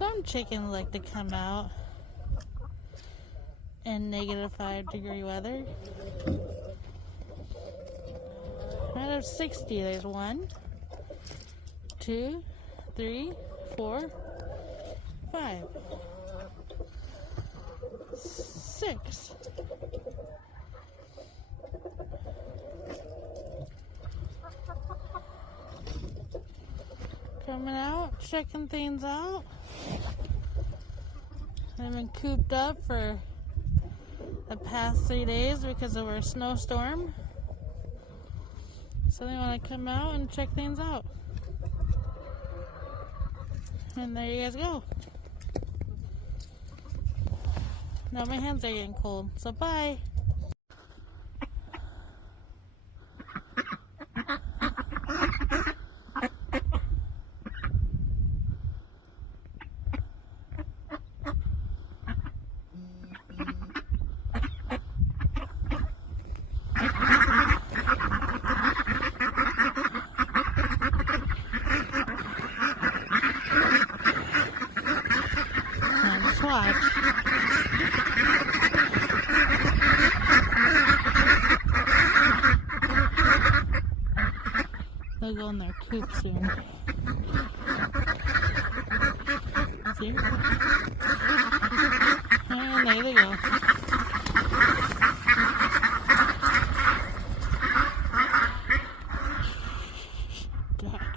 Some chickens like to come out in -5-degree weather. Out of 60, there's 1, 2, 3, 4, 5, 6. Coming out, checking things out. They've been cooped up for the past 3 days because of our snowstorm. So they want to come out and check things out. And there you guys go. Now my hands are getting cold, so bye. Let's watch. They'll go in their coops soon. See?